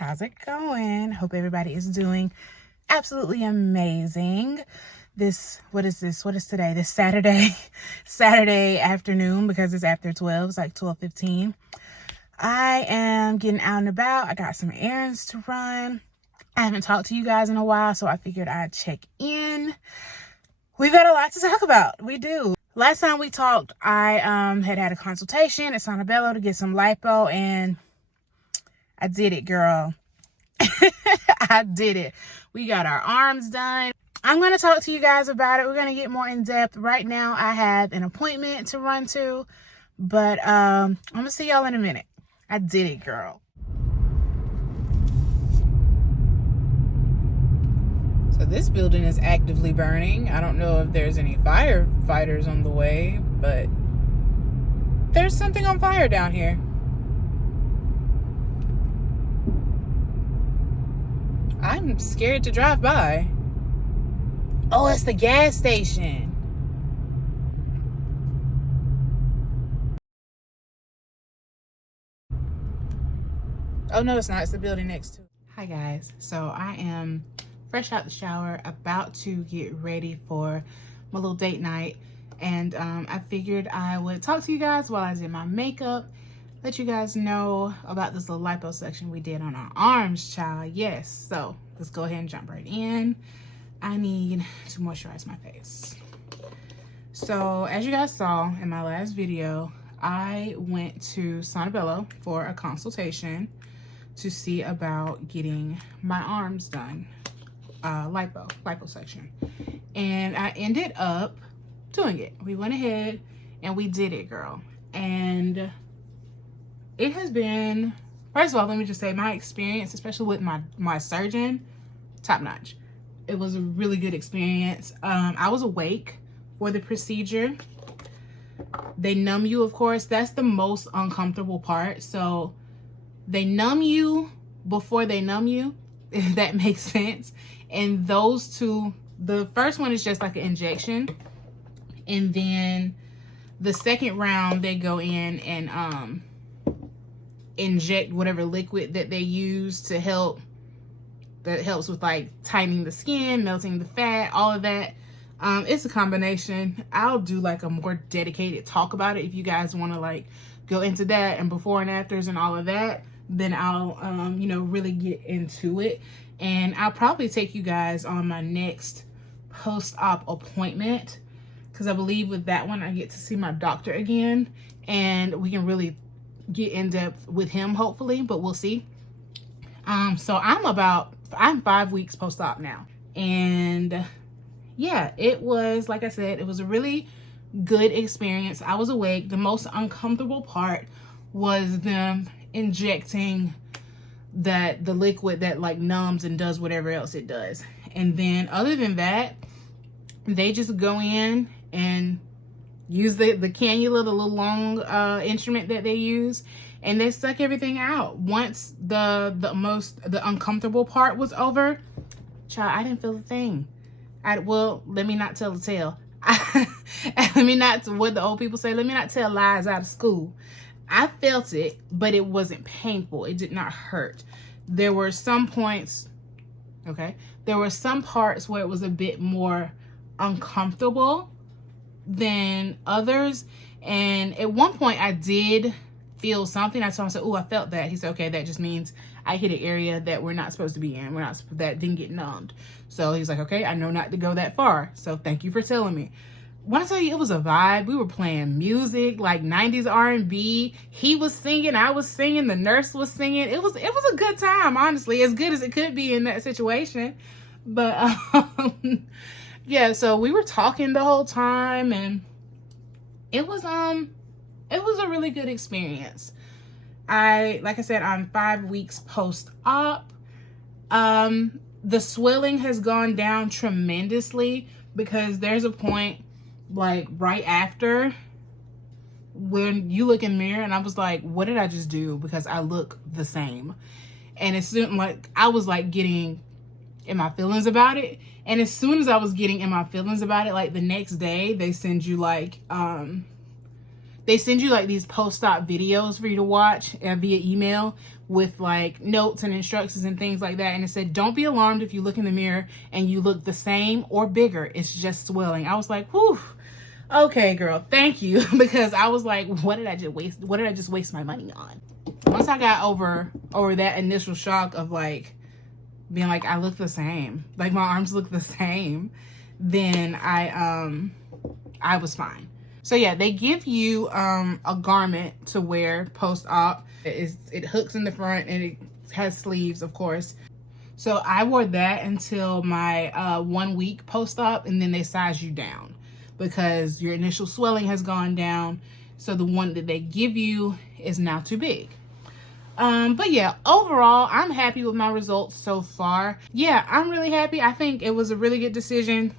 How's it going? Hope everybody is doing absolutely amazing. What is today? This Saturday afternoon, because it's after 12. It's like 12:15. I am getting out and about. I got some errands to run. I haven't talked to you guys in a while, so I figured I'd check in. We've got a lot to talk about. We do. Last time we talked, I had a consultation at Sanabello to get some lipo, and I did it, girl. I did it. We got our arms done. I'm going to talk to you guys about it. We're going to get more in depth. Right now, I have an appointment to run to, but I'm going to see y'all in a minute. I did it, girl. So this building is actively burning. I don't know if there's any firefighters on the way, but there's something on fire down here. I'm scared to drive by. Oh, it's the gas station. Oh, no, it's not. It's the building next to it. Hi, guys. So I am fresh out the shower, about to get ready for my little date night. And I figured I would talk to you guys while I did my makeup. Let you guys know about this little liposuction we did on our arms, child. Yes. So let's go ahead and jump right in. I need to moisturize my face. So as you guys saw in my last video, I went to Sanabello for a consultation to see about getting my arms done, liposuction. And I ended up doing it. We went ahead and we did it, girl. And it has been, first of all, let me just say my experience, especially with my surgeon, top notch. It was a really good experience. I was awake for the procedure. They numb you, of course. That's the most uncomfortable part. So they numb you before they numb you, if that makes sense. And those two, the first one is just like an injection. And then the second round, they go in and inject whatever liquid that they use to help, that helps with like tightening the skin, melting the fat, all of that. It's a combination. I'll do like a more dedicated talk about it if you guys want to like go into that and before and afters and all of that. Then I'll really get into it, and I'll probably take you guys on my next post-op appointment, because I believe with that one I get to see my doctor again, and we can really get in depth with him hopefully, but we'll see. So I'm 5 weeks post-op now, and yeah, it was, like I said, it was a really good experience. I was awake. The most uncomfortable part was them injecting the liquid that like numbs and does whatever else it does. And then other than that, they just go in and use the cannula, the little long instrument that they use, and they suck everything out. Once the uncomfortable part was over, child, I didn't feel a thing. Well, let me not tell the tale. Let me not, what the old people say, let me not tell lies out of school. I felt it, but it wasn't painful. It did not hurt. There were some points, okay? There were some parts where it was a bit more uncomfortable than others. And at one point I did feel something. I told him, I said, oh, I felt that. He said, okay, that just means I hit an area that we're not supposed to be in. That didn't get numbed. So he's like, okay, I know not to go that far. So thank you for telling me. When I tell you, it was a vibe. We were playing music, like 90s R&B. He was singing, I was singing, the nurse was singing. It was a good time, honestly, as good as it could be in that situation. But yeah, so we were talking the whole time, and it was a really good experience. Like I said, I'm 5 weeks post-op. The swelling has gone down tremendously, because there's a point like right after when you look in the mirror and I was like, what did I just do? Because I look the same. And as soon, like, I was like getting in my feelings about it. And as soon as I was getting in my feelings about it, like the next day they send you like they send you like these post-op videos for you to watch via email with like notes and instructions and things like that. And it said, don't be alarmed if you look in the mirror and you look the same or bigger. It's just swelling. I was like, whew, okay, girl, thank you. Because I was like, what did I just waste my money on? Once I got over that initial shock of like being like, I look the same, like my arms look the same, then I was fine. So yeah, they give you a garment to wear post-op. It hooks in the front and it has sleeves, of course. So I wore that until my 1 week post-op, and then they size you down because your initial swelling has gone down. So the one that they give you is now too big. But yeah, overall, I'm happy with my results so far. Yeah, I'm really happy. I think it was a really good decision.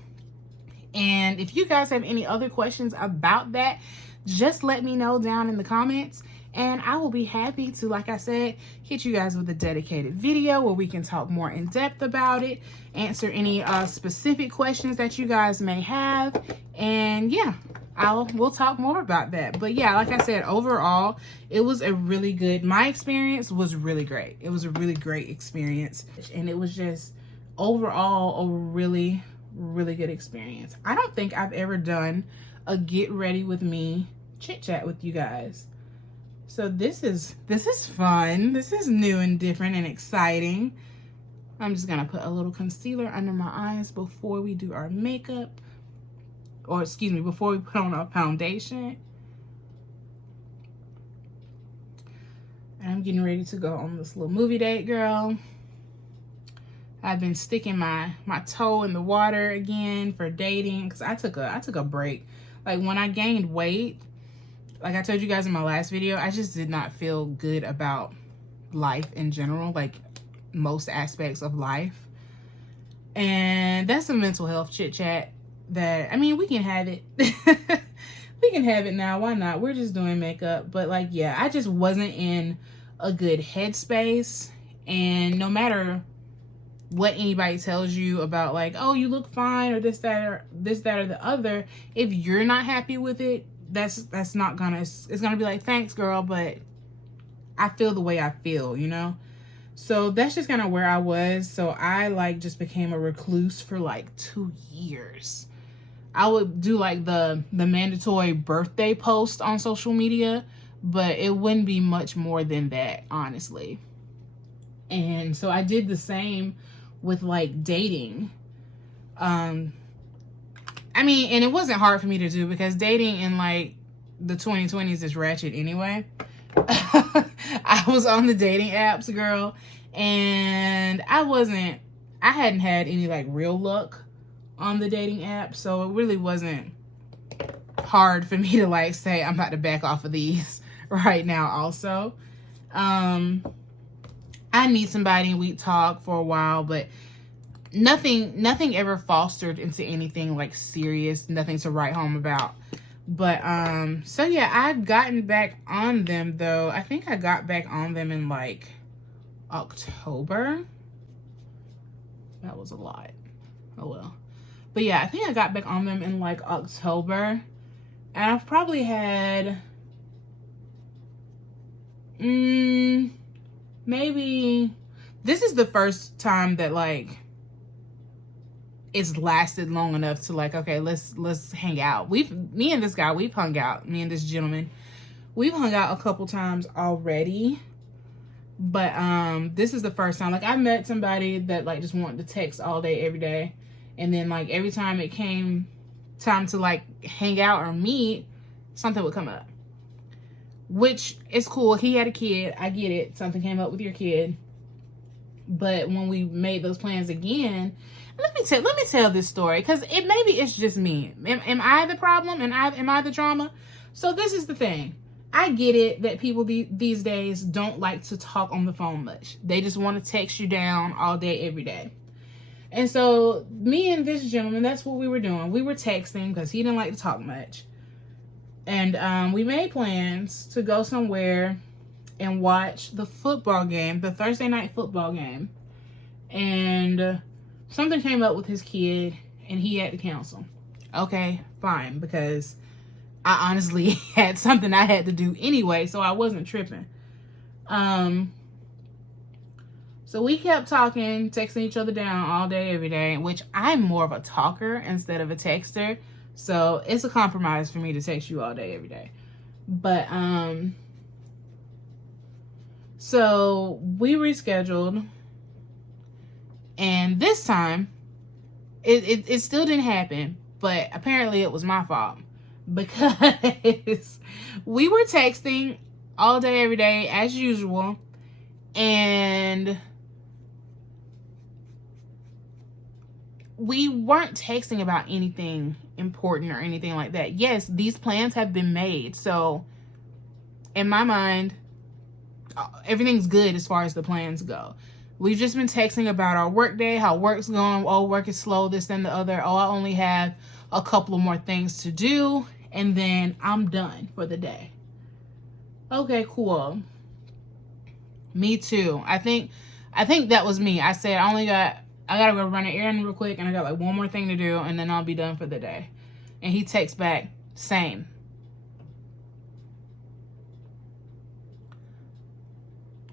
And if you guys have any other questions about that, just let me know down in the comments. And I will be happy to, like I said, hit you guys with a dedicated video where we can talk more in depth about it, answer any specific questions that you guys may have. And yeah, we'll talk more about that. But yeah, like I said, overall, it was a really good, my experience was really great. It was a really great experience. And it was just overall a really good experience. I don't think I've ever done a get ready with me chit chat with you guys. So this is fun. This is new and different and exciting. I'm just gonna put a little concealer under my eyes before we do our makeup. Or excuse me, before we put on our foundation. And I'm getting ready to go on this little movie date, girl. I've been sticking my toe in the water again for dating because I took a break. Like when I gained weight, like I told you guys in my last video, I just did not feel good about life in general, like most aspects of life. And that's a mental health chit chat that, I mean, we can have it. We can have it now. Why not? We're just doing makeup. But like, yeah, I just wasn't in a good headspace. And no matter what anybody tells you about like, oh, you look fine or this, that, or the other, if you're not happy with it, that's not gonna, it's gonna be like, thanks girl, but I feel the way I feel, you know? So that's just kind of where I was. So I like just became a recluse for like 2 years. I would do like the mandatory birthday post on social media, but it wouldn't be much more than that, honestly. And so I did the same with like dating. I mean, and it wasn't hard for me to do because dating in like the 2020s is ratchet anyway. I was on the dating apps, girl, and I hadn't had any like real luck on the dating app, so it really wasn't hard for me to like say I'm about to back off of these right now. Also, I need somebody and we talk for a while, but nothing ever fostered into anything like serious, nothing to write home about. But so yeah, I've gotten back on them though. I think I got back on them in like October. That was a lot. Oh well. But yeah, I think I got back on them in like October. And I've probably had maybe this is the first time that like it's lasted long enough to like, okay, let's hang out. Me and this guy, we've hung out. Me and this gentleman, we've hung out a couple times already. But this is the first time. Like I met somebody that like just wanted to text all day, every day. And then like every time it came time to like hang out or meet, something would come up. Which is cool. He had a kid. I get it. Something came up with your kid. But when we made those plans again, let me tell this story because maybe it's just me. Am I the problem? And am I the drama? So this is the thing. I get it that people these days don't like to talk on the phone much. They just want to text you down all day, every day. And so me and this gentleman, that's what we were doing. We were texting because he didn't like to talk much. And we made plans to go somewhere and watch the football game, the Thursday night football game. And something came up with his kid and he had to cancel. Okay, fine, because I honestly had something I had to do anyway, so I wasn't tripping. So we kept talking, texting each other down all day, every day, which I'm more of a talker instead of a texter. So it's a compromise for me to text you all day, every day. But, so we rescheduled, and this time it still didn't happen, but apparently it was my fault because we were texting all day, every day as usual, and we weren't texting about anything important or anything like that. Yes, these plans have been made. So in my mind, everything's good as far as the plans go. We've just been texting about our work day, how work's going. Oh, work is slow, this and the other. Oh, I only have a couple of more things to do, and then I'm done for the day. Okay, cool. Me too. I think that was me. I said I gotta go run an errand real quick, and I got like one more thing to do, and then I'll be done for the day. And he texts back, same.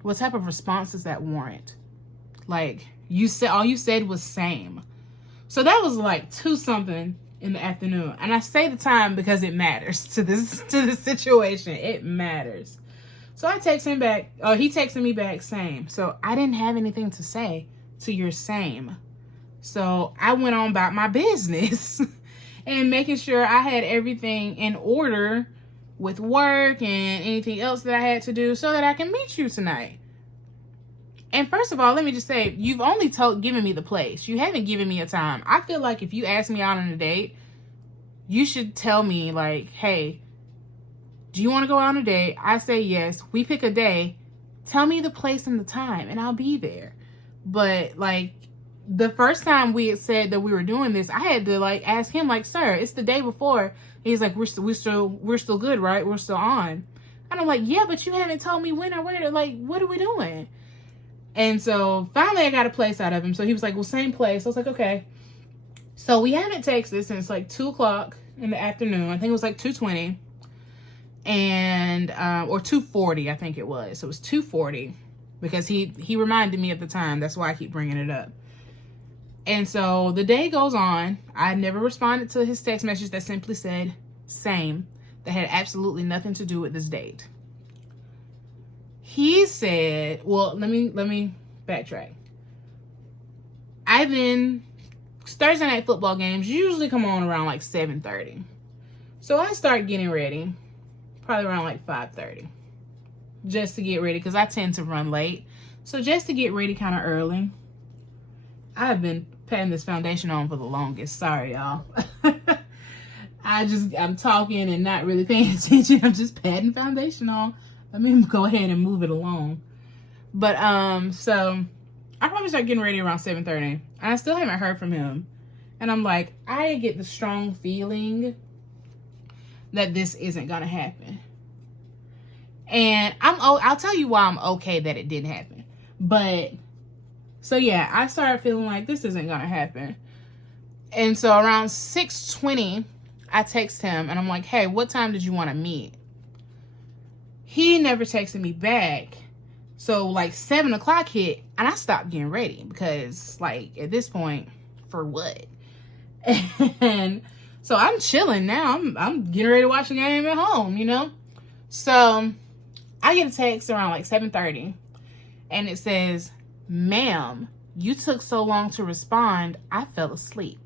What type of response does that warrant? Like, all you said was same. So that was like 2 something in the afternoon. And I say the time because it matters to this situation. It matters. So I text him back. He texted me back, same. So I didn't have anything to say to your same. So I went on about my business and making sure I had everything in order with work and anything else that I had to do so that I can meet you tonight. And first of all, let me just say, you've only given me the place. You haven't given me a time. I feel like if you ask me out on a date, you should tell me like, hey, do you want to go out on a date? I say yes. We pick a day. Tell me the place and the time and I'll be there. But like the first time we had said that we were doing this, I had to like ask him like, sir, it's the day before. He's like, we're still good, right? We're still on. And I'm like, yeah, but you haven't told me when or where. Like, what are we doing? And so finally I got a place out of him. So he was like, well, same place. I was like, okay. So we haven't texted since like 2:00 in the afternoon. I think it was like 2:20 and, or 2:40, I think it was. So it was 2:40 because he reminded me of the time. That's why I keep bringing it up. And so the day goes on. I never responded to his text message that simply said same, that had absolutely nothing to do with this date. He said, well, let me backtrack. Thursday night football games usually come on around like 7:30. So I start getting ready probably around like 5:30 just to get ready because I tend to run late. So just to get ready kind of early. I've been patting this foundation on for the longest. Sorry, y'all. I'm talking and not really paying attention. I'm just patting foundation on. Let me go ahead and move it along. But, so I probably start getting ready around 7:30. And I still haven't heard from him. And I'm like, I get the strong feeling that this isn't going to happen. And I'll tell you why I'm okay that it didn't happen. But, so yeah, I started feeling like this isn't going to happen. And so around 6:20, I text him and I'm like, hey, what time did you want to meet? He never texted me back. So like 7:00 hit and I stopped getting ready because like at this point, for what? And so I'm chilling now. I'm getting ready to watch the game at home, you know? So I get a text around like 7:30 and it says, ma'am, you took so long to respond, I fell asleep.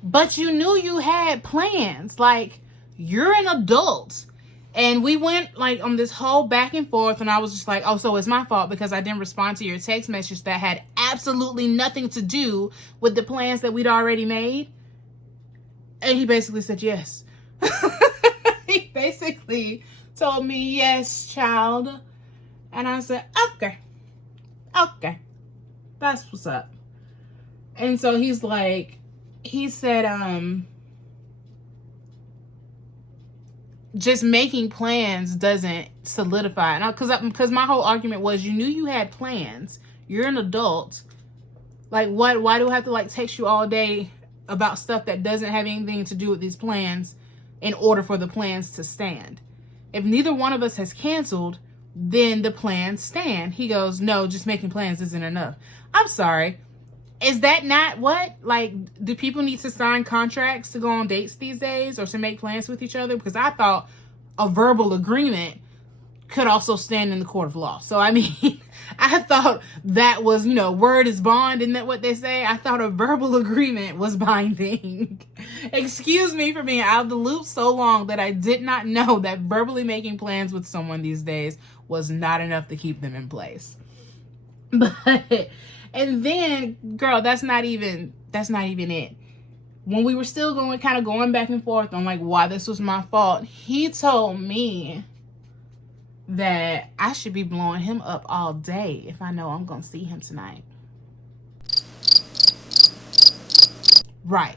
But you knew you had plans. Like, you're an adult. And we went like on this whole back and forth and I was just like, oh, so it's my fault because I didn't respond to your text message that had absolutely nothing to do with the plans that we'd already made. And he basically said yes. He basically told me, yes, child. And I said, okay, that's what's up. And so he said, just making plans doesn't solidify. And because my whole argument was, you knew you had plans. You're an adult. Like, why do I have to like text you all day about stuff that doesn't have anything to do with these plans in order for the plans to stand. If neither one of us has canceled, then the plans stand. He goes, no, just making plans isn't enough. I'm sorry. Is that not what? Like, do people need to sign contracts to go on dates these days or to make plans with each other? Because I thought a verbal agreement could also stand in the court of law. So, I mean, I thought that was, you know, word is bond. Isn't that what they say? I thought a verbal agreement was binding. Excuse me for being out of the loop so long that I did not know that verbally making plans with someone these days was not enough to keep them in place. But, and then, girl, that's not even it. When we were still going back and forth on like why this was my fault, he told me that I should be blowing him up all day if I know I'm gonna see him tonight. Right.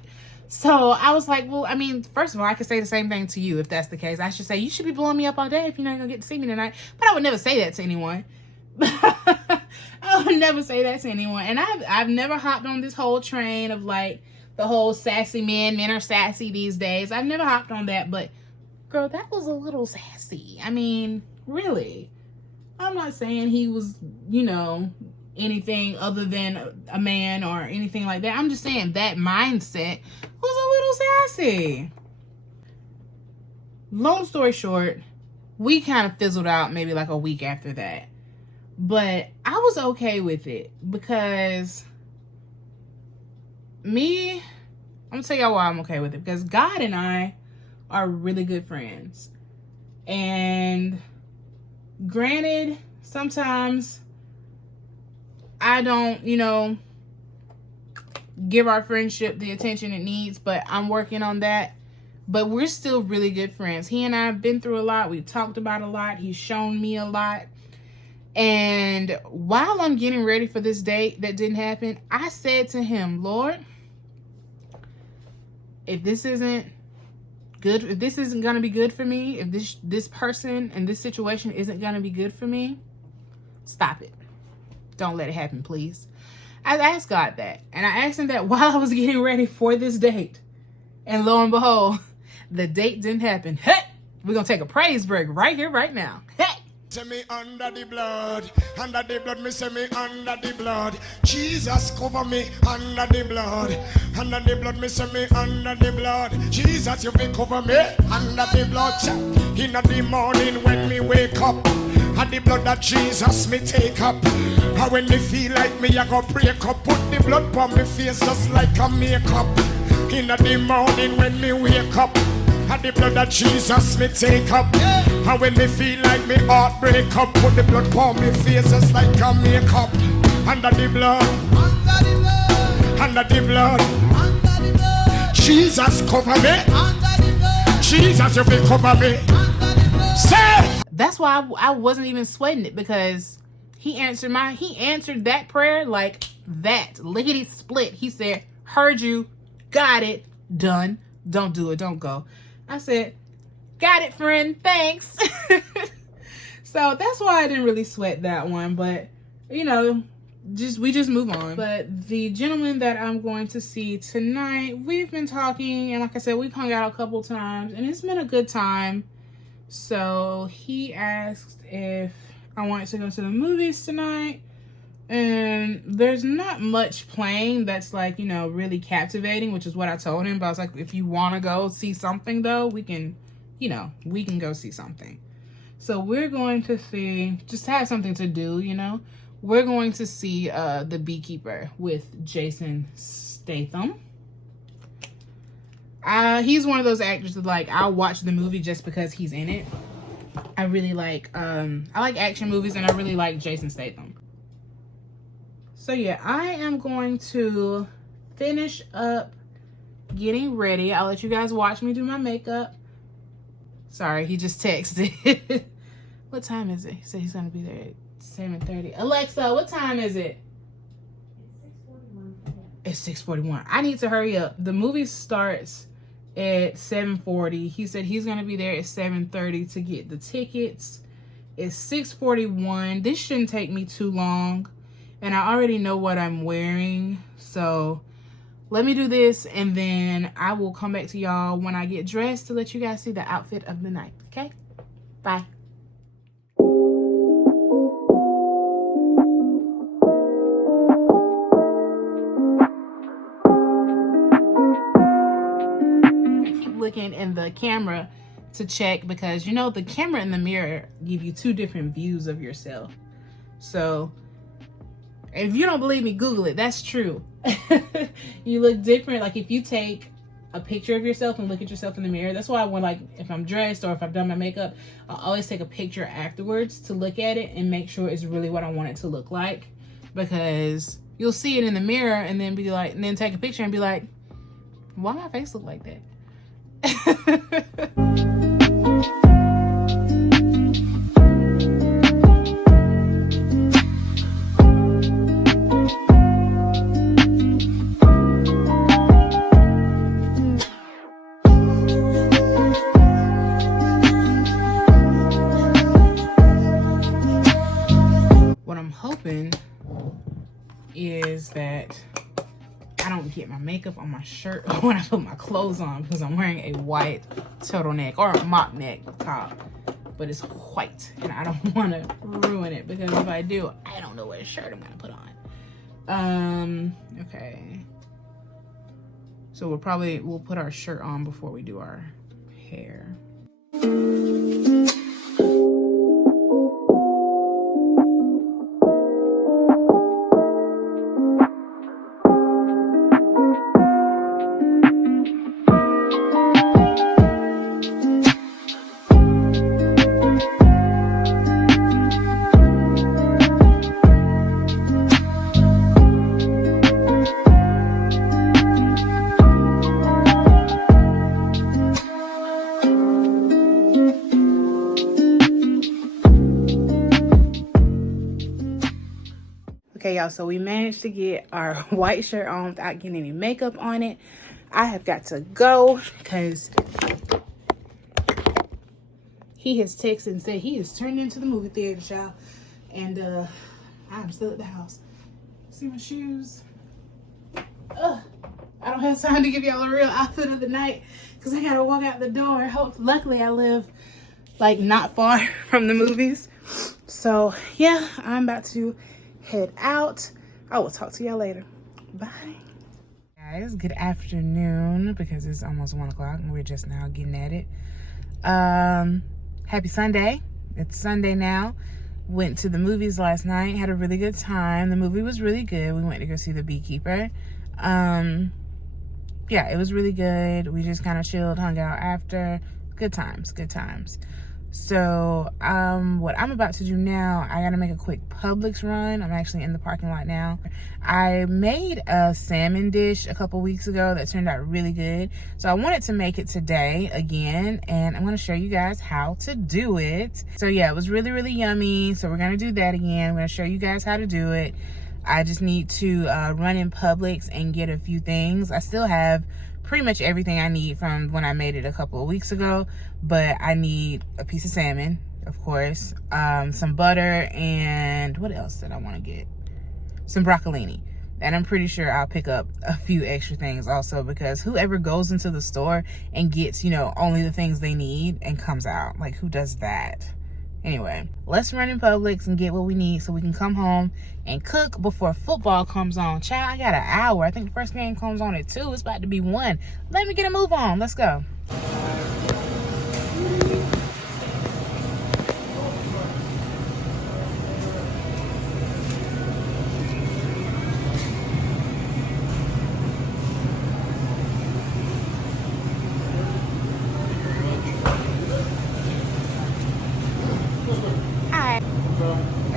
So I was like, well, I mean, first of all, I could say the same thing to you if that's the case. I should say, you should be blowing me up all day if you're not gonna get to see me tonight. But I would never say that to anyone. I would never say that to anyone. And I've never hopped on this whole train of like the whole sassy men are sassy these days. I've never hopped on that, but girl, that was a little sassy. I mean, really. I'm not saying he was, you know, anything other than a man or anything like that. I'm just saying that mindset was a little sassy. Long story short, we kind of fizzled out maybe like a week after that. But I was okay with it because I'm gonna tell y'all why I'm okay with it. Because God and I are really good friends. And granted, sometimes I don't, you know, give our friendship the attention it needs, but I'm working on that. But we're still really good friends. He and I have been through a lot. We've talked about a lot. He's shown me a lot. And while I'm getting ready for this date that didn't happen, I said to him, Lord, if this isn't good, if this isn't going to be good for me, if this person and this situation isn't going to be good for me, stop it. Don't let it happen, please. I asked God that. And I asked him that while I was getting ready for this date. And lo and behold, the date didn't happen. Hey, we're going to take a praise break right here, right now. Hey. Say me under the blood, me say me under the blood. Jesus cover me under the blood, me say me under the blood. Jesus, you will cover me under the blood. In the morning when me wake up, and the blood that Jesus me take up. And when me feel like me, I go break up, put the blood on me face just like a makeup. In the morning when me wake up, and the blood that Jesus me take up. And when me feel like me heart break up, put the blood on me face just like a makeup. Under the blood, under the blood, under the blood, under the blood. Jesus cover me, under the blood. Jesus, you will cover me. Say. That's why I wasn't even sweating it, because he answered that prayer like that, lickety split. He said, heard you, got it, done. Don't do it, don't go. I said, got it, friend, thanks. So that's why I didn't really sweat that one, but you know, we just move on. But the gentleman that I'm going to see tonight, we've been talking, and like I said, we've hung out a couple times, and it's been a good time. So he asked if I wanted to go to the movies tonight, and there's not much playing that's like, you know, really captivating, which is what I told him. But I was like, if you want to go see something though, we can go see something. So we're going to see, just to have something to do, you know, we're going to see The Beekeeper with Jason Statham. He's one of those actors that, like, I'll watch the movie just because he's in it. I really like, I like action movies, and I really like Jason Statham. So yeah, I am going to finish up getting ready. I'll let you guys watch me do my makeup. Sorry, he just texted. What time is it? He said he's gonna be there at 7:30. Alexa, what time is it? It's 6:41. I need to hurry up. The movie starts at 7:40. He said he's gonna be there at 7:30 to get the tickets. It's 6:41. This shouldn't take me too long, and I already know what I'm wearing, so let me do this, and then I will come back to y'all when I get dressed to let you guys see the outfit of the night. Okay? Bye. Looking in the camera to check, because you know the camera and the mirror give you two different views of yourself. So if you don't believe me, Google it. That's true. You look different. Like if you take a picture of yourself and look at yourself in the mirror, that's why when, like, if I'm dressed or if I've done my makeup, I always take a picture afterwards to look at it and make sure it's really what I want it to look like, because you'll see it in the mirror and then be like, and then take a picture and be like, why my face look like that? What I'm hoping is that I don't get my makeup on my shirt when I put my clothes on, because I'm wearing a white turtleneck or a mock neck top, but it's white and I don't want to ruin it, because if I do, I don't know what shirt I'm gonna put on. Okay, so we'll put our shirt on before we do our hair. Okay, y'all, so we managed to get our white shirt on without getting any makeup on it. I have got to go because he has texted and said he is turned into the movie theater, y'all. And I'm still at the house. See my shoes? I don't have time to give y'all a real outfit of the night because I gotta walk out the door. Luckily, I live like not far from the movies. So yeah, I'm about to head out. I will talk to y'all later. Bye. Guys, good afternoon, because it's almost 1 o'clock and we're just now getting at it. Happy Sunday. It's Sunday now. Went to the movies last night, had a really good time. The movie was really good. We went to go see The Beekeeper. Yeah, it was really good. We just kind of chilled, hung out after. Good times, good times. So what I'm about to do now, I gotta make a quick Publix run. I'm actually in the parking lot now. I made a salmon dish a couple weeks ago that turned out really good, so I wanted to make it today again, and I'm gonna show you guys how to do it. So yeah, it was really, really yummy, so we're gonna do that again. I'm gonna show you guys how to do it. I just need to run in Publix and get a few things. I still have pretty much everything I need from when I made it a couple of weeks ago, but I need a piece of salmon, of course, some butter, and what else did I want to get? Some broccolini. And I'm pretty sure I'll pick up a few extra things also, because whoever goes into the store and gets, you know, only the things they need and comes out, like, who does that? Anyway, let's run in Publix and get what we need so we can come home and cook before football comes on. Child, I got an hour. I think the first game comes on at 2. It's about to be 1. Let me get a move on. Let's go.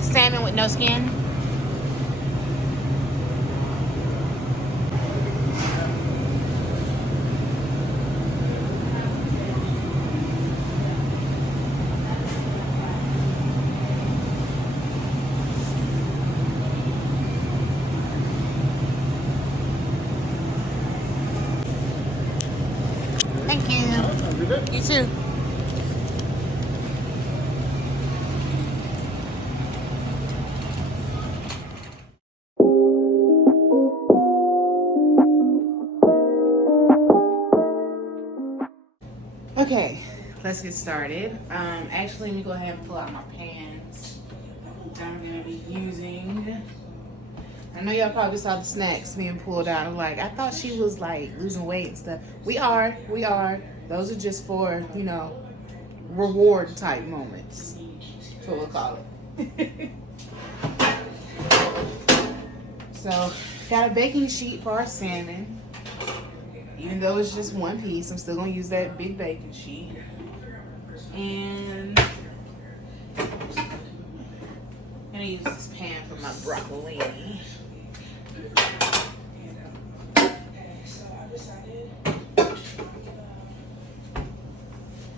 Salmon with no skin. Thank you. You too. let's get started. Actually, let me go ahead and pull out my pans I'm gonna be using. I know y'all probably saw the snacks being pulled out. I'm like, I thought she was like losing weight and stuff. We are. Those are just for, you know, reward type moments. That's what we'll call it. So, got a baking sheet for our salmon. Even though it's just one piece, I'm still gonna use that big baking sheet. And I'm gonna use this pan for my broccolini.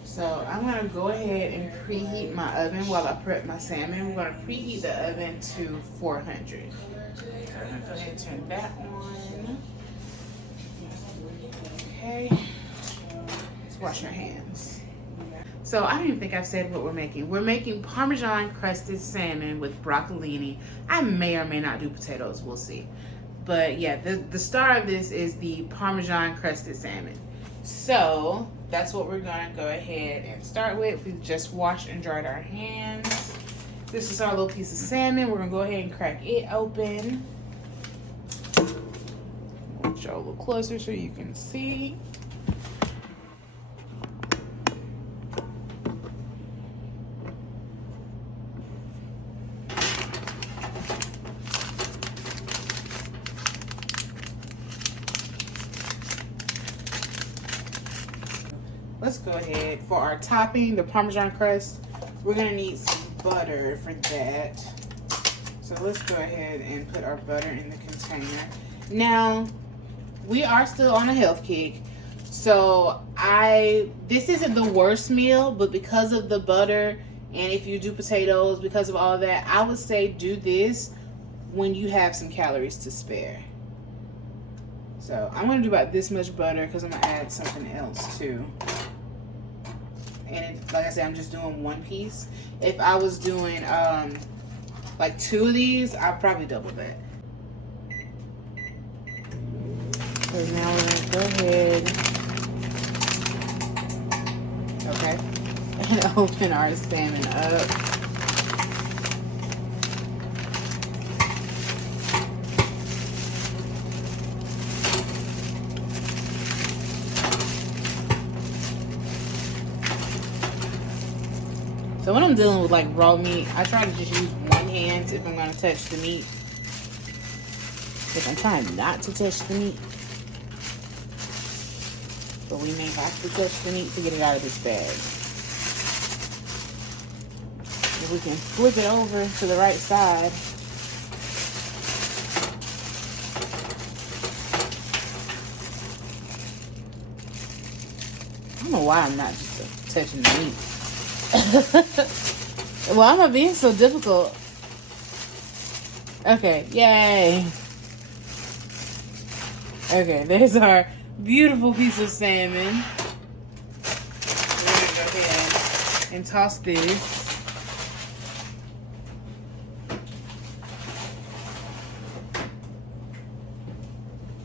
So I'm gonna go ahead and preheat my oven while I prep my salmon. We're gonna preheat the oven to 400. So I'm gonna go ahead and turn that on. Okay, let's wash our hands. So I don't even think I've said what we're making. We're making Parmesan crusted salmon with broccolini. I may or may not do potatoes, we'll see. But yeah, the star of this is the Parmesan crusted salmon. So that's what we're gonna go ahead and start with. We've just washed and dried our hands. This is our little piece of salmon. We're gonna go ahead and crack it open. I'll show a little closer so you can see. Let's go ahead for our topping, the Parmesan crust. We're gonna need some butter for that. So let's go ahead and put our butter in the container. Now, we are still on a health kick. So this isn't the worst meal, but because of the butter and if you do potatoes, because of all that, I would say do this when you have some calories to spare. So I'm gonna do about this much butter because I'm gonna add something else too. And like I said, I'm just doing one piece. If I was doing like 2 of these, I'd probably double that. So now we're gonna go ahead, okay, and open our salmon up. So when I'm dealing with like raw meat, I try to just use one hand if I'm gonna touch the meat. If I'm trying not to touch the meat. But we may have to touch the meat to get it out of this bag. If we can flip it over to the right side. I don't know why I'm not just touching the meat. Why am I being so difficult? Okay, yay. Okay, there's our beautiful piece of salmon. We're gonna go ahead and toss this.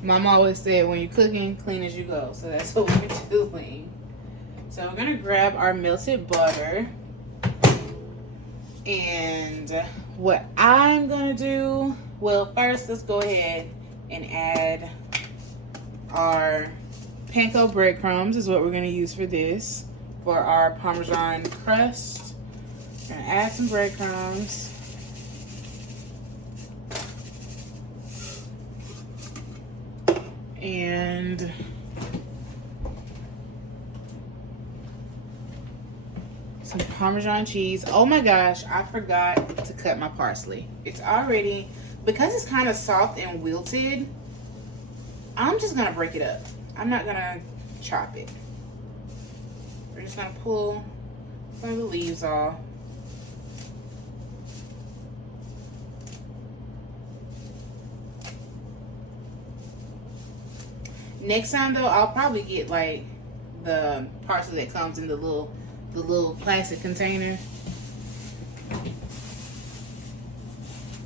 Mom always said when you're cooking, clean as you go. So that's what we're doing. So we're gonna grab our melted butter, and what I'm gonna do, well, first let's go ahead and add our panko breadcrumbs is what we're gonna use for this, for our Parmesan crust. We're gonna add some breadcrumbs. And some Parmesan cheese. Oh my gosh, I forgot to cut my parsley. It's already, because it's kind of soft and wilted, I'm just gonna break it up. I'm not gonna chop it. We're just gonna pull some of the leaves off. Next time though, I'll probably get like the parsley that comes in the little plastic container.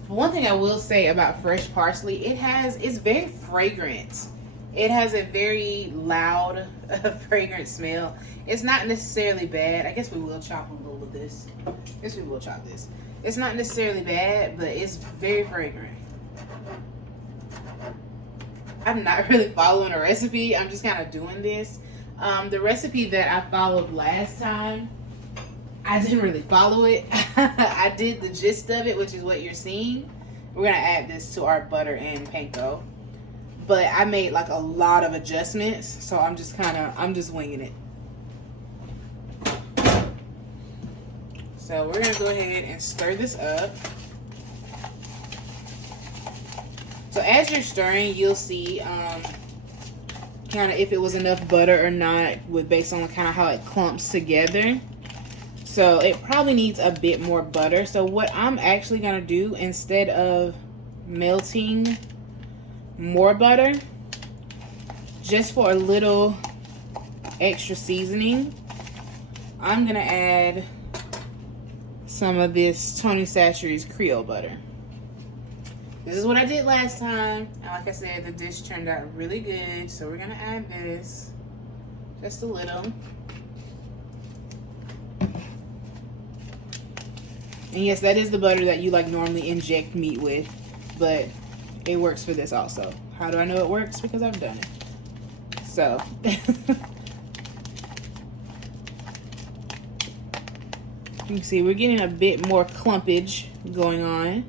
But one thing I will say about fresh parsley, it's very fragrant. It has a very loud, fragrant smell. It's not necessarily bad. I guess we will chop a little of this. Yes, we will chop this. It's not necessarily bad, but it's very fragrant. I'm not really following a recipe. I'm just kind of doing this. The recipe that I followed last time, I didn't really follow it. I did the gist of it, which is what you're seeing. We're going to add this to our butter and panko. But I made like a lot of adjustments, so I'm just winging it. So we're going to go ahead and stir this up. So as you're stirring, you'll see kind of if it was enough butter or not, based on kind of how it clumps together. So it probably needs a bit more butter. So what I'm actually going to do, instead of melting more butter, just for a little extra seasoning, I'm going to add some of this Tony Chachere's Creole butter. This is what I did last time, and like I said, the dish turned out really good, so we're gonna add this just a little. And yes, that is the butter that you like normally inject meat with, but it works for this also. How do I know it works? Because I've done it. So you can see we're getting a bit more clumpage going on.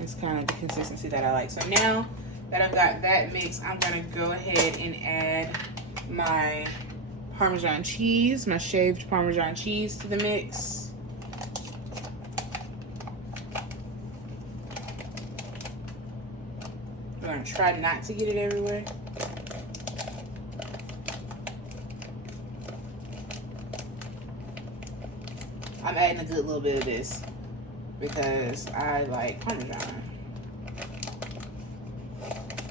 It's kind of the consistency that I like. So now that I've got that mixed, I'm gonna go ahead and add my Parmesan cheese, my shaved Parmesan cheese to the mix. I'm gonna try not to get it everywhere. I'm adding a good little bit of this because I like Parmesan.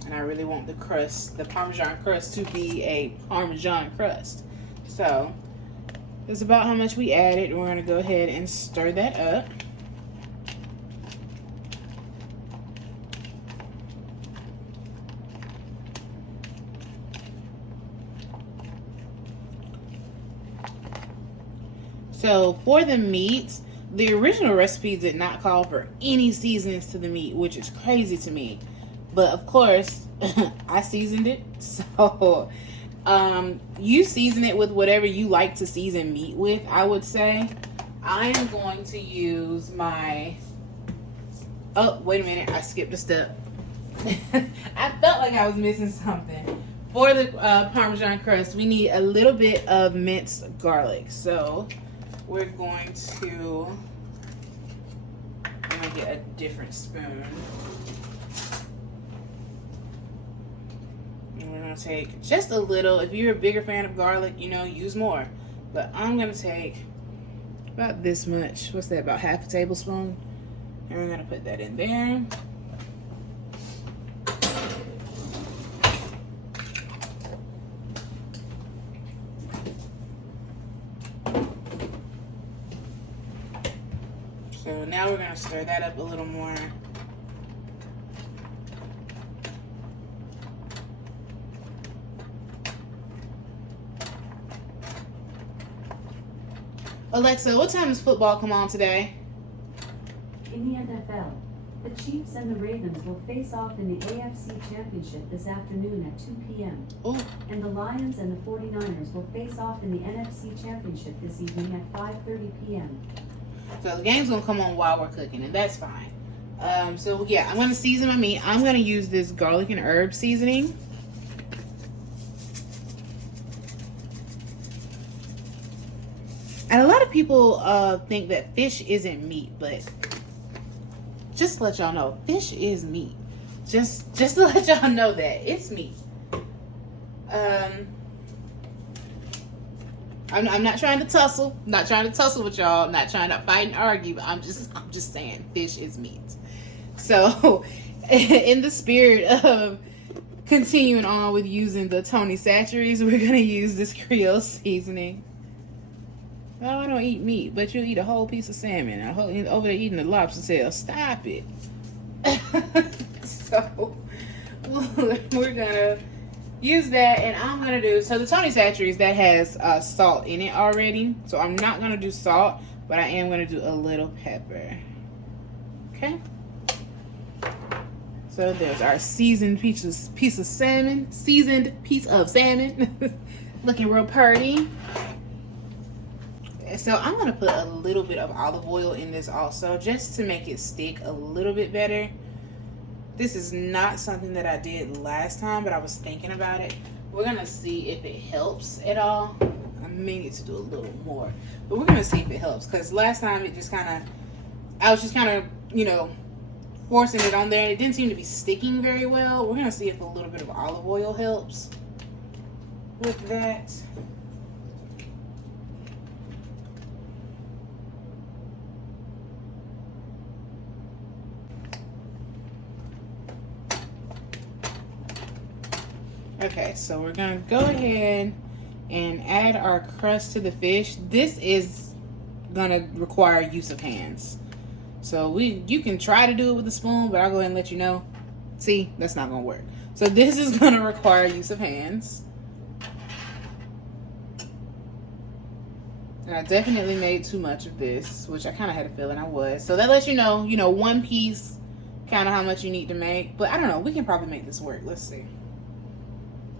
And I really want the crust, the Parmesan crust, to be a Parmesan crust. So that's about how much we added. We're gonna go ahead and stir that up. So for the meats, the original recipe did not call for any seasonings to the meat, which is crazy to me. But of course, I seasoned it. So you season it with whatever you like to season meat with, I would say. I am going to use my... Oh, wait a minute. I skipped a step. I felt like I was missing something. For the Parmesan crust, we need a little bit of minced garlic. So we're going to... I'm going to get a different spoon. And we're going to take just a little. If you're a bigger fan of garlic, you know, use more. But I'm going to take about this much. What's that? About half a tablespoon. And we're going to put that in there. So now we're going to stir that up a little more. Alexa, what time does football come on today? In the NFL, the Chiefs and the Ravens will face off in the AFC Championship this afternoon at 2 p.m. Ooh. And the Lions and the 49ers will face off in the NFC Championship this evening at 5:30 p.m. So the game's gonna come on while we're cooking, and that's fine. So yeah, I'm gonna season my meat. I'm gonna use this garlic and herb seasoning. And a lot of people think that fish isn't meat, but just to let y'all know, fish is meat. Just to let y'all know that it's meat. I'm not trying to tussle. Not trying to tussle with y'all. Not trying to fight and argue. But I'm just saying, fish is meat. So, in the spirit of continuing on with using the Tony Chachere's, we're gonna use this Creole seasoning. Oh, I don't eat meat, but you eat a whole piece of salmon. Over there eating the lobster tail. Stop it. So, we're gonna use that, and I'm gonna do, so the Tony Chachere's that has salt in it already, so I'm not gonna do salt, but I am gonna do a little pepper. Okay, so there's our seasoned piece of salmon, looking real pretty. So I'm gonna put a little bit of olive oil in this also, just to make it stick a little bit better. This is not something that I did last time, but I was thinking about it. We're gonna see if it helps at all. I may need to do a little more, but we're gonna see if it helps, because last time it just kind of, I was just kind of, you know, forcing it on there, and it didn't seem to be sticking very well. We're gonna see if a little bit of olive oil helps with that. Okay, so we're gonna go ahead and add our crust to the fish. This is gonna require use of hands. So you can try to do it with a spoon, but I'll go ahead and let you know. See, that's not gonna work. So this is gonna require use of hands. And I definitely made too much of this, which I kind of had a feeling I was. So that lets you know, one piece, kind of how much you need to make. But I don't know, we can probably make this work. Let's see.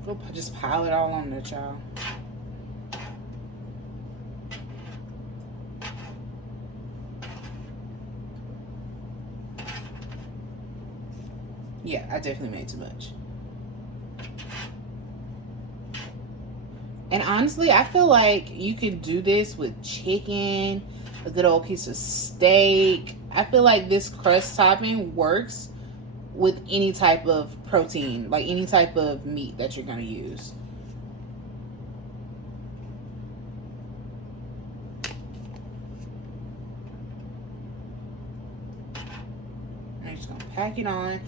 We'll just pile it all on there, child. Yeah, I definitely made too much. And honestly, I feel like you could do this with chicken, a good old piece of steak. I feel like this crust topping works with any type of protein, like any type of meat that you're going to use. I'm just going to pack it on.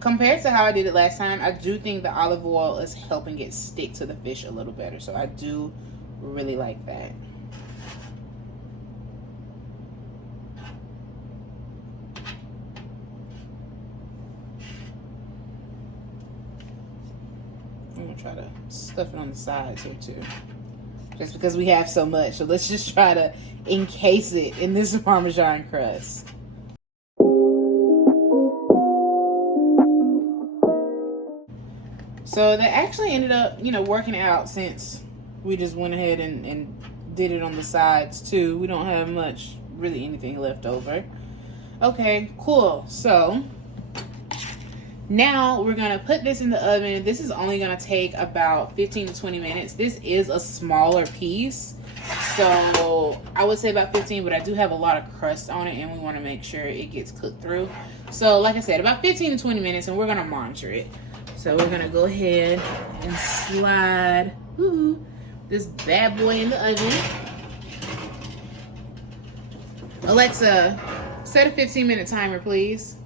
Compared to how I did it last time, I do think the olive oil is helping it stick to the fish a little better. So I do really like that. I'm gonna try to stuff it on the sides here too, just because we have so much. So let's just try to encase it in this Parmesan crust. So that actually ended up, working out, since we just went ahead and did it on the sides too. We don't have much, really anything left over. Okay, cool. So now we're gonna put this in the oven. This is only gonna take about 15 to 20 minutes. This is a smaller piece, so I would say about 15, but I do have a lot of crust on it and we wanna make sure it gets cooked through. So like I said, about 15 to 20 minutes, and we're gonna monitor it. So we're gonna go ahead and slide this bad boy in the oven. Alexa, set a 15-minute timer, please.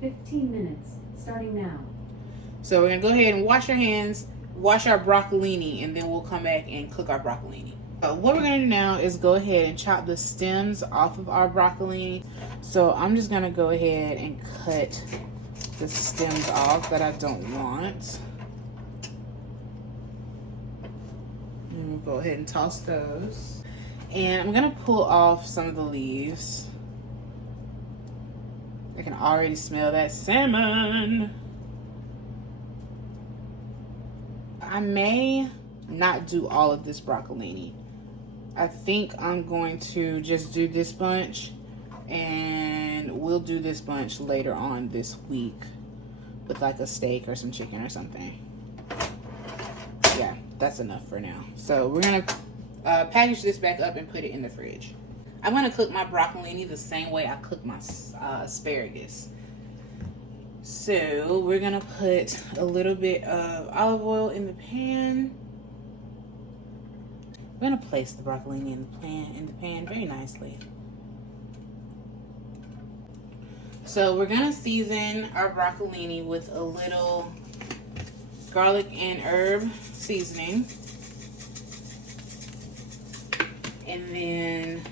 15 minutes, starting now. So we're gonna go ahead and wash our hands, wash our broccolini, and then we'll come back and cook our broccolini. What we're gonna do now is go ahead and chop the stems off of our broccolini. So I'm just gonna go ahead and cut the stems off that I don't want. And we'll go ahead and toss those. And I'm gonna pull off some of the leaves. I can already smell that salmon. I may not do all of this broccolini. I think I'm going to just do this bunch, and we'll do this bunch later on this week with like a steak or some chicken or something. Yeah, that's enough for now. So we're gonna package this back up and put it in the fridge. I'm gonna cook my broccolini the same way I cook my asparagus. So we're gonna put a little bit of olive oil in the pan. We're gonna place the broccolini in the pan very nicely. So we're gonna season our broccolini with a little garlic and herb seasoning, and then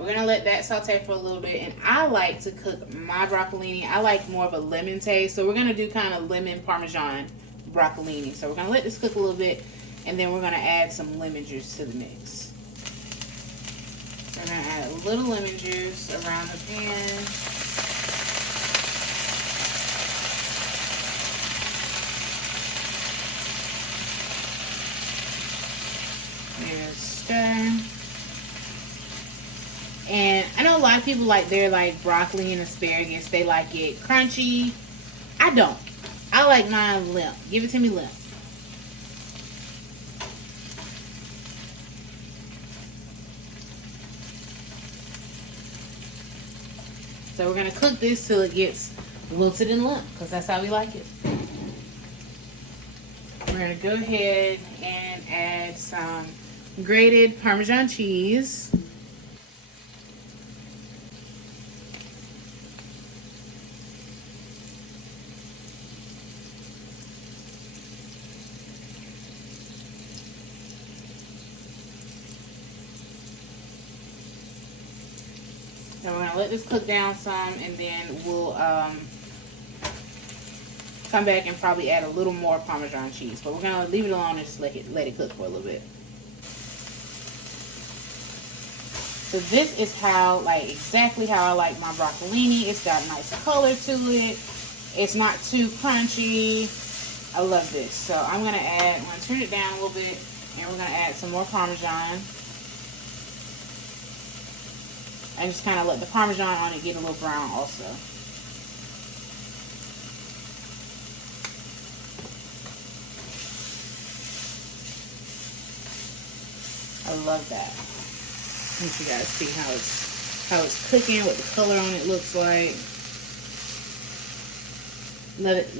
We're gonna let that saute for a little bit. And I like to cook my broccolini. I like more of a lemon taste. So we're gonna do kind of lemon Parmesan broccolini. So we're gonna let this cook a little bit, and then we're gonna add some lemon juice to the mix. We're gonna add a little lemon juice around the pan. Stir. And I know a lot of people like their broccoli and asparagus. They like it crunchy. I don't. I like mine limp. Give it to me limp. So we're gonna cook this till it gets wilted and limp, because that's how we like it. We're gonna go ahead and add some grated Parmesan cheese. Now we're gonna let this cook down some, and then we'll come back and probably add a little more Parmesan cheese. But we're gonna leave it alone and just let it cook for a little bit. So this is how, exactly how I like my broccolini. It's got a nice color to it. It's not too crunchy. I love this. So I'm gonna turn it down a little bit, and we're gonna add some more Parmesan. And just kind of let the Parmesan on it get a little brown also. I love that. Let you guys see how it's cooking, what the color on it looks like. Let it.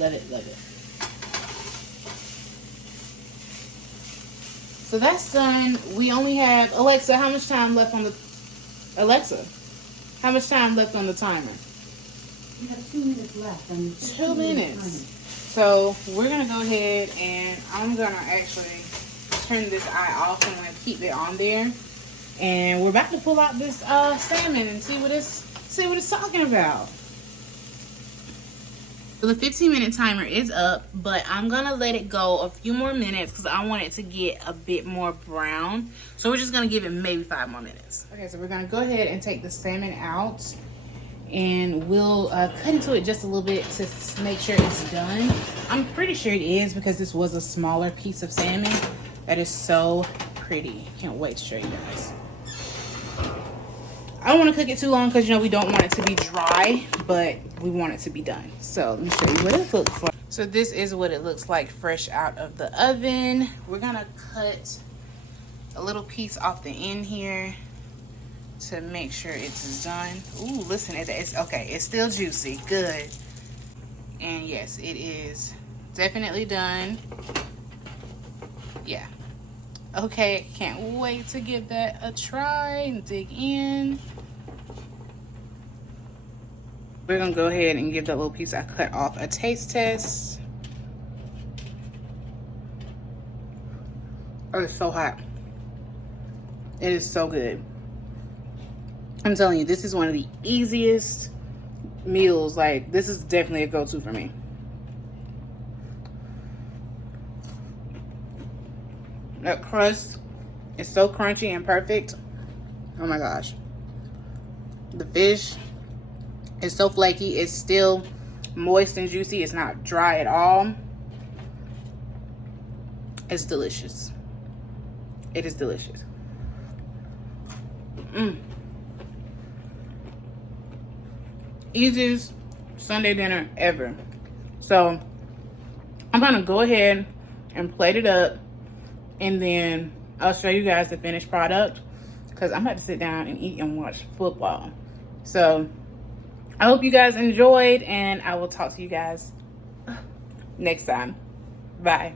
So that's done. We only have, Alexa, how much time left on the timer? You have 2 minutes left on the 2 minutes. So we're gonna go ahead, and I'm gonna actually turn this eye off, and I'm gonna keep it on there. And we're about to pull out this salmon and see what it's talking about. So the 15-minute timer is up, but I'm gonna let it go a few more minutes because I want it to get a bit more brown. So we're just gonna give it maybe 5 more minutes. Okay, so we're gonna go ahead and take the salmon out, and we'll cut into it just a little bit to make sure it's done. I'm pretty sure it is, because this was a smaller piece of salmon. That is so pretty. Can't wait to show you guys. I don't want to cook it too long because, we don't want it to be dry, but we want it to be done. So let me show you what it looks like. So this is what it looks like fresh out of the oven. We're going to cut a little piece off the end here to make sure it's done. Ooh, listen, it's okay. It's still juicy. Good. And yes, it is definitely done. Yeah. Okay, can't wait to give that a try and dig in. We're gonna go ahead and give that little piece I cut off a taste test. Oh, it's so hot. It is so good. I'm telling you, this is one of the easiest meals. This is definitely a go-to for me. That crust is so crunchy and perfect. Oh my gosh. The fish is so flaky. It's still moist and juicy. It's not dry at all. It's delicious. It is delicious. Easiest Sunday dinner ever. So I'm gonna go ahead and plate it up, and then I'll show you guys the finished product, because I'm about to sit down and eat and watch football. So I hope you guys enjoyed, and I will talk to you guys next time. Bye.